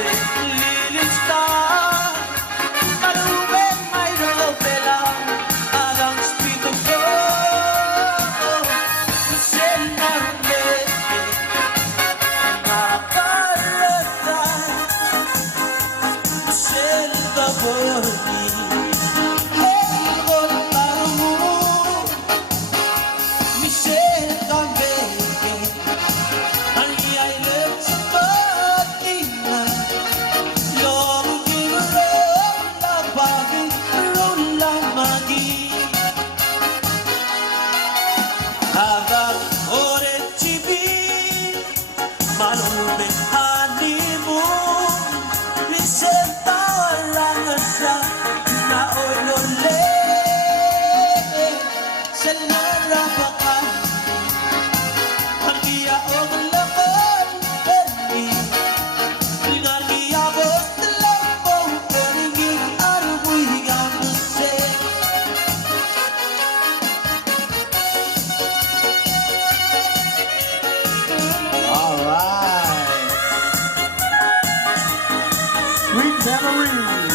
liling star. Malubeng may nobela alang spito ko. Michelle Marlene nakalata, Michelle Gaboni. Hey, voltaram mo, Michelle Gambeke. Honey, I love somebody now. Long in rolla bagi, rolla magi. Agak ore chibi, malube honeymoon. Michelle tawalang siya na olole. Sa narapakan, hanggia og lakon pergi. Nagiyabot lambong pergi arbuy gamse. All right. Sweet memories.